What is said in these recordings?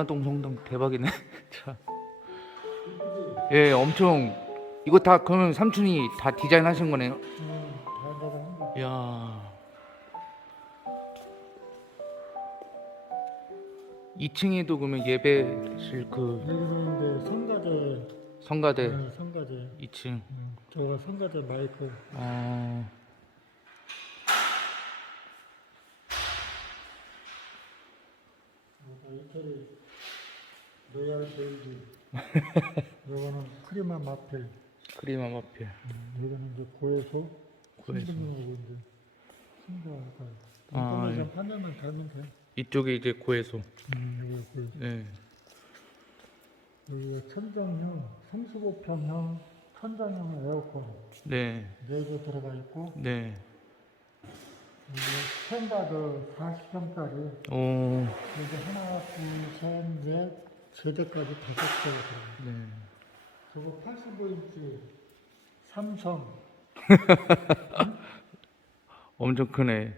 야 문화동 성당 대박이네. 자. 예, 엄청 이거 다 그러면 삼촌이 다 디자인하신 거네요. 음. 야. 2층에도 그러면 예배실 그 여기는 이제 성가대, 성가대 네, 성가대. 2층. 음, 저거 성가대 마이크. 어. 요거 이태리 로얄 베이지. 요거는 크리마 마펠. 크리마 마필. 음, 여기는 이제 고에서. 신부님하고 이제 신부할까. 아, 판넬만 달면 돼. 이쪽에 이제 고해소. 음, 여기 그 네. 여기 천정형, 35평형 천정형 에어컨 네. 4개 들어가 있고 네. 스탠다드 40평짜리 오. 여기 하나, 둘, 셋, 넷, 세 대까지 다섯 대가 들어가. 네. 저거 85인치 삼성 엄청 크네.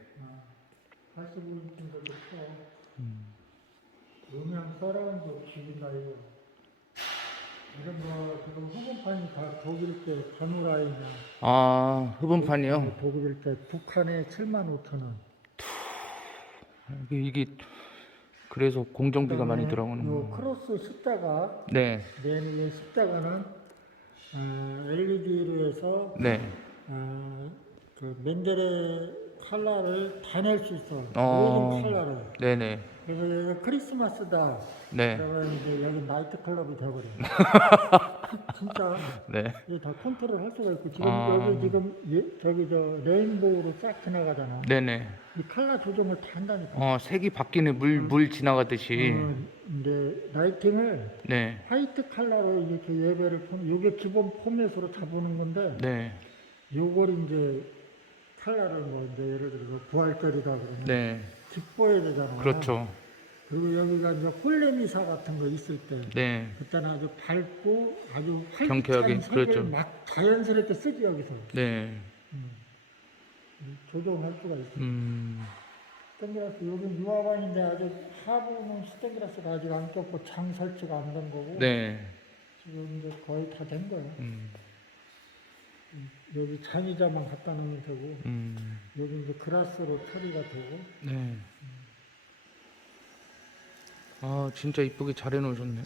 85인치인데도 커. 음향 서라운드 기기나 이거. 이런 거 지금 후보판이 다 독일 때 전후라인이야. 아, 흡음판이요? 독일 때 북한에 7만 5천 원. 이게, 이게 그래서 공정비가 많이 들어가는 요 거. 크로스 십자가 네. 맨 위에 십자가는 어, LED로 해서 네. 어, 그 맨델의 컬러를 다 낼 수 있어. 어. 모든 컬러를. 네네. 그래서 크리스마스다. 네. 그러면 이제 여기 나이트 클럽이 돼버려. 진짜 네. 이게 다 컨트롤 할 수가 있고 지금 아. 여기 지금 예, 저기 저 레인보우로 싹 지나가잖아. 네네. 이 컬러 조정을 다 한다니까. 어, 색이 바뀌네. 물, 물 지나가듯이. 어, 이제 라이팅을 네. 화이트 컬러로 이렇게 예배를 폼, 이게 기본 포맷으로 잡는 건데 네. 요걸 이제 컬러를 뭐 이제 예를 들어서 부활절이다 그러면 네. 기뻐야 되잖아. 그렇죠. 그리고 여기가 이제 홀레미사 같은 거 있을 때 네. 그때는 아주 밝고 아주 경쾌하게, 활기찬 색을 그렇죠. 막 자연스럽게 쓰지 여기서 네. 조정할 수가 있어. 음. 스텐그라스 여기 유화관인데 아직 하부는 스텐그라스가 아직 안 꼈고 장 설치가 안 된 거고 네. 지금 이제 거의 다 된 거야. 음. 여기 장의자만 갖다 놓으면 되고 음. 여기 이제 그라스로 처리가 되고 네. 아, 진짜 이쁘게 잘 해놓으셨네.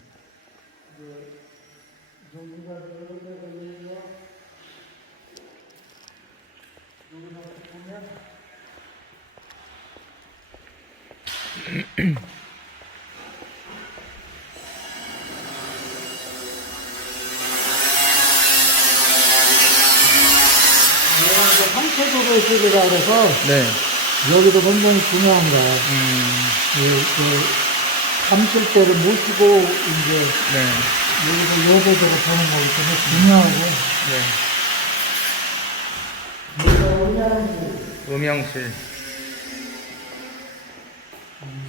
그래서 네. 여기도 굉장히 중요한 거야. 음. 그, 그 감실 때를 모시고 이제 네. 여기서 요거저거 보는 거기 때문에 중요하고 네. 음향이 음향실.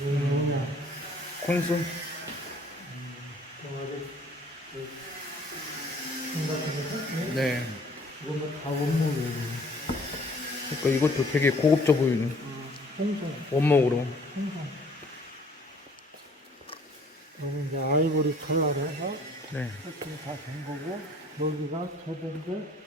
음향 콘솔. 네. 그러니까 이것도 되게 고급져 보이는 원목으로. 여기 이제 아이보리 컬러로 해서 네. 세팅이 다 된 거고, 여기가 제대인데,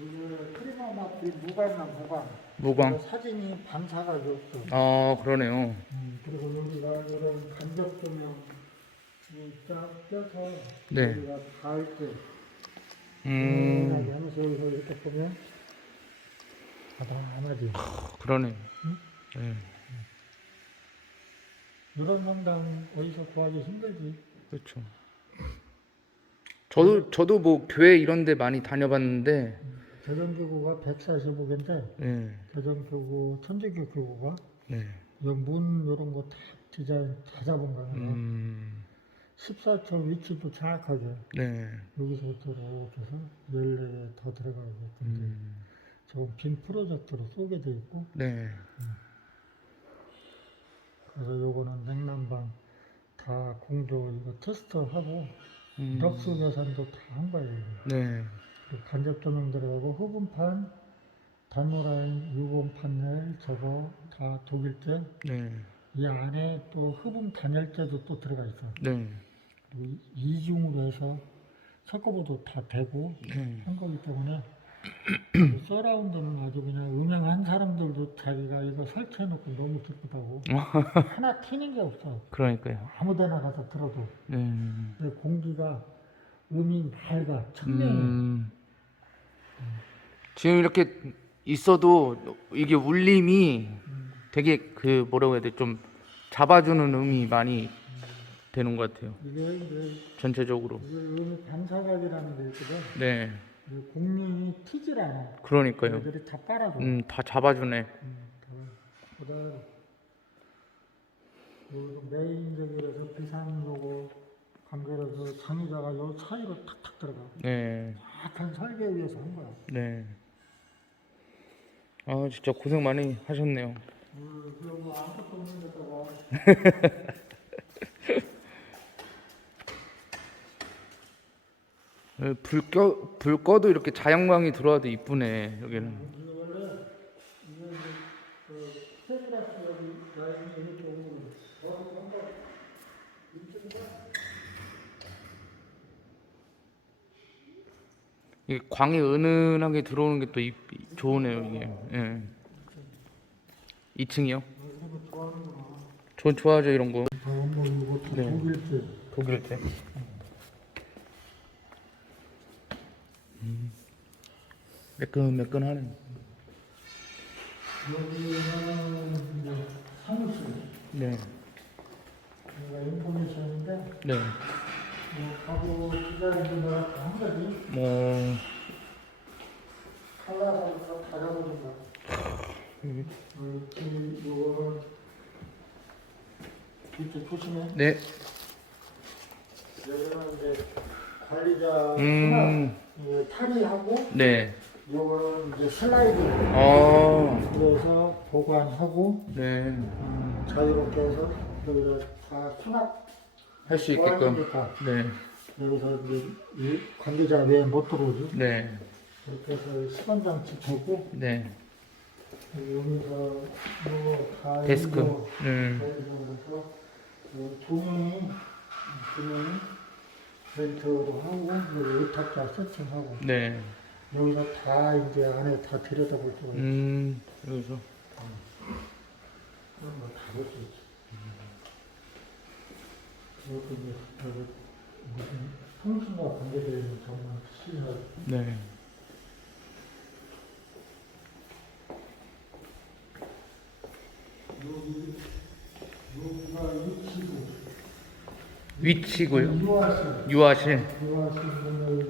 여기 크리마 마트 무관나 무관. 무광. 그래서 사진이 반사가 없어. 아, 그러네요. 음, 그리고 여기가 이런 간접 조명이 딱 껴서 네. 여기가 닿을 때 음. 은은하게 하면서 여기서 이렇게 보면 바다하지 그러네. 네. 이런 성당 어디서 구하기 힘들지 그렇죠. 저도 저도 뭐 교회 이런 데 많이 다녀봤는데 대전교구가 145개인데 네. 대전교구 천주교 교구가 네. 이문 이런 거 다 디자인 다 잡은 거야 음. 14초 위치도 정확하게 네. 여기서부터 이렇게 해서 14개 더 들어가고 근데 음. 저건 빔 프로젝터로 쏘게 돼 있고 네. 그래서 요거는 냉난방 다 공조 이거 테스트하고 음. 럭스 계산도 다 한 거예요. 네. 간접 조명 들어가고 흡음판, 단노라인, 유본 판넬 저거 다 독일제 네. 이 안에 또 흡음 단열재도 또 들어가 있어. 네. 그리고 이중으로 해서 석고보도 다 되고 네. 한 거기 때문에 그 서라운드는 아주 그냥 음향한 사람들도 자기가 이거 설치해놓고 너무 기쁘다고 하나 튀는 게 없어. 그러니까요. 아무데나 가서 들어도 네. 공기가 음이 맑아 청명해. 음. 지금 이렇게 있어도 이게 울림이 되게 그 뭐라고 해야 돼? 좀 잡아주는 음이 많이 되는 것 같아요. 이게 이제 전체적으로. 이게 음이 반사각이라는 게 있거든. 네. 이 공룡이 튀질 않아. 그러니까요. 애들이 다 빨아줘. 음, 다 잡아주네. 음, 다 그다음 여기도 메인적이라서 비상로고 관계로서 장의자가 요 사이로 탁탁 들어가. 네. 약한 설계 위해서 한 거야. 네. 아, 진짜 고생 많이 하셨네요. 음, 그리고 아무것도 없는 데다가 불 껴, 불 꺼도 이렇게 자연광이 들어와도 이쁘네, 여기는. 이게 광이 은은하게 들어오는 게 또 좋으네요, 이게. 예. 2층이요? 이런 거 좋아하는구나. 전 좋아하죠, 이런 거. 네. 독일 때. 음. 매끈매끈하네. 여기는 이제 사무실. 네. 여기가 인포메이션인데 네. 뭐 하고 기다리는 거랑 한 가지 뭐, 칼라서부터 다 잡아준 거. 음. 이렇게 요거는 이렇게 조심해. 네. 여기는 이제 관리자 음, 수납, 탈의하고 네. 요거는 이제 슬라이드 아, 그래서 보관하고 네. 음, 자유롭게 해서 여기다 다 수납 할 수 있게끔. 보안이니까 네. 여기서 이제 이 관계자 외에 못 들어오죠. 네. 이렇게 해서 시간 장치 되고 네. 여기서 뭐다 데스크. 음, 그래서 그 조명이 조명이 렌트로 하고 여기 의탁자 세팅하고 네. 여기서 다 이제 안에 다 들여다볼 수가 있어. 음, 여기서. 그런 거 다 볼 수 있지. 그리고 이제 여기 무슨 통신과 관계되어 있는 정말 시설 네. 여기 여기가 위치고 위치고요. 유아실 유아실. 유아실은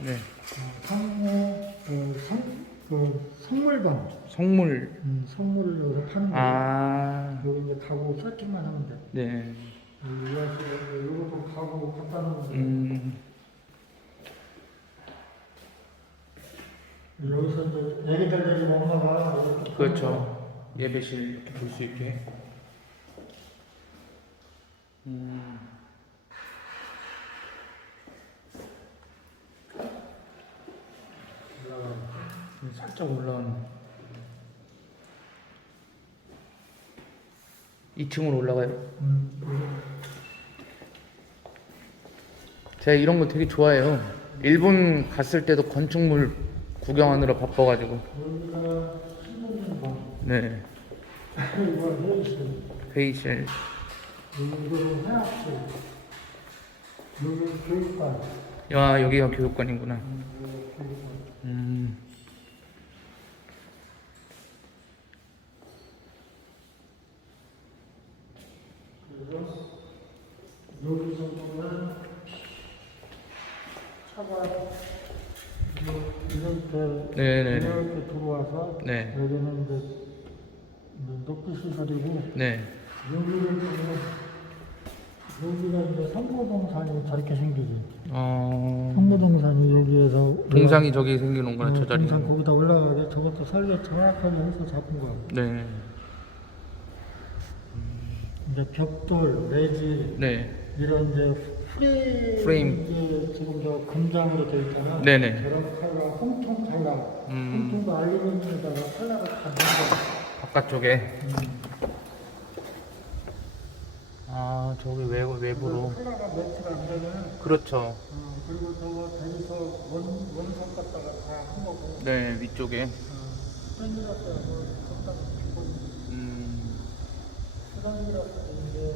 네. 어, 상호 어, 성, 그 성물방 성물. 음, 성물을 여기서 파는 거야. 아, 여기 이제 가구 세팅만 하면 돼. 네. 이 유아실에 이것도 가구 갖다 놓으면 돼. 음, 여기서 이제 애기들 데리고 엄마가 이렇게 그렇죠. 예배실 이렇게 볼 수 있게. 음. 올라가요. 살짝 올라오는. 2층으로 올라가요. 음, 제가 이런 거 되게 좋아해요. 일본 갔을 때도 건축물 구경하느라 바빠가지고. 네. 교육관 야, 여기가 교육관이구나. 음, 여기 교육관 음. 그래서 여기서 보면 차가 이렇게 네네네. 이렇게 들어와서 네. 여기는 이제 녹기 시설이고 네. 여기를 보면 여기가 이제 성모동산이 저렇게 생기지. 어. 성모동산이 여기에서 동상이 저기 생겨놓은 거나 저 자리에. 동산 거기다 올라가게 저것도 설계 정확하게 해서 잡은 거야. 네. 이제 벽돌, 내지 네. 이런 이제 프레임, 프레임. 이제 지금 저 금장으로 되어 있잖아. 네네. 저런 칼라, 홍통 칼라, 음. 홍통도 알루미늄에다가 칼라가 다 넣은 바깥쪽에. 아 저기 외, 외부로 콜라가 매치가 안 되면 그렇죠 어, 그리고 저거 대리석 원, 원석 갖다가 다 한 거고 네 위쪽에 어, 팬이라서 뭐 갖다가 기본 음 수상이라서 이제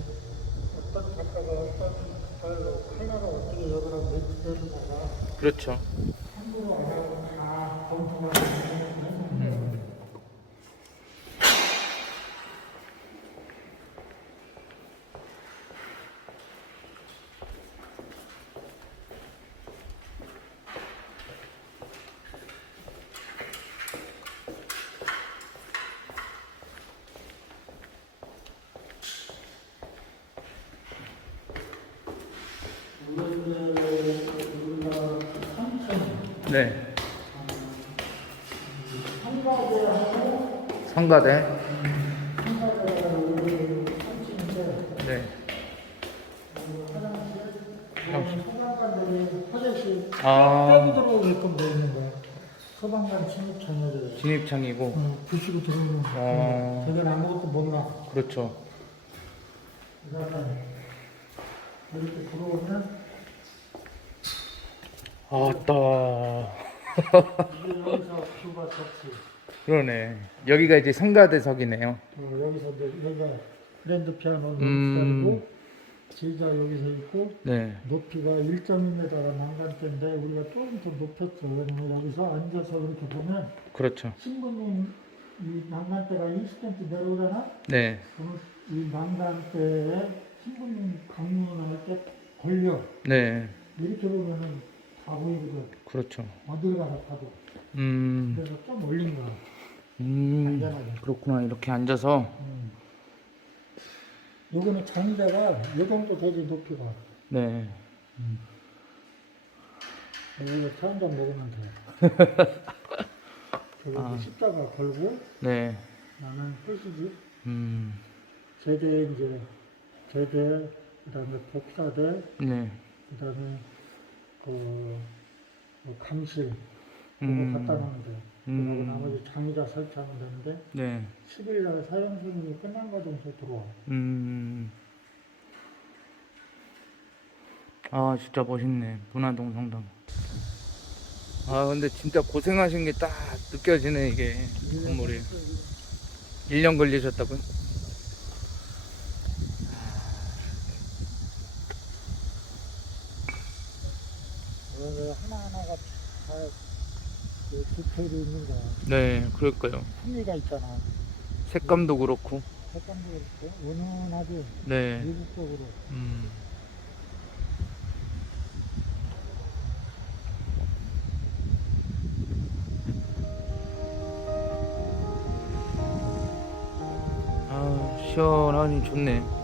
어떤 작가가 어떤 스타일로 컬러를 어떻게 여기랑 매치되느냐가 그렇죠 안 하고 다 되는 성가대 네 소방관들이 화장실 아. 빼고 들어오게끔 되어 있는 거야. 소방관 침입창이래. 진입창이고 어, 부시고 들어오는 거. 어. 저들 아무것도 몰라. 그렇죠 그다음에 이렇게 들어오면 아따 여기서 뷰가 좋지. 그러네. 여기가 이제 성가대석이네요. 어, 여기서 이제 여기가 그랜드 피아노 음. 기다리고 지휘자 여기서 있고 네. 높이가 1.2m가 난간대인데 우리가 조금 더 높였죠. 왜냐면 여기서 앉아서 이렇게 보면 그렇죠. 신부님 이 난간대가 20cm 내려오잖아. 네. 이 난간대에 신부님 강문할 때 걸려. 네, 이렇게 보면은 다 보이거든. 그렇죠. 어딜 가서 봐도. 음, 그래서 좀 올린 거야. 음, 안전하게. 그렇구나. 이렇게 앉아서, 음. 요거는 장자가 요 정도 되지 높이가. 네, 이거 차한잔 먹으면 돼. 그리고 아. 십자가 걸고 네, 나는 표시지. 음, 제대 이제 제대 그다음에 복사대 네, 그다음에 그, 그 감실 그거 음. 갖다 놓으면 돼. 음. 그리고 나머지 장의자 설치하면 되는데 네, 10일 날 사용 승인이 끝난 과정에서 들어와. 음. 아, 진짜 멋있네. 문화동 성당. 아, 근데 진짜 고생하신 게 딱 느껴지네, 이게. 건물이. 1년 걸리셨다고요? 그래서 하나하나가 다그 디테일이 있는 거야. 네, 그럴까요. 흥미가 있잖아. 색감도 그렇고. 색감도 그렇고 은은하게 네, 미국적으로. 음. 아, 시원하니 좋네.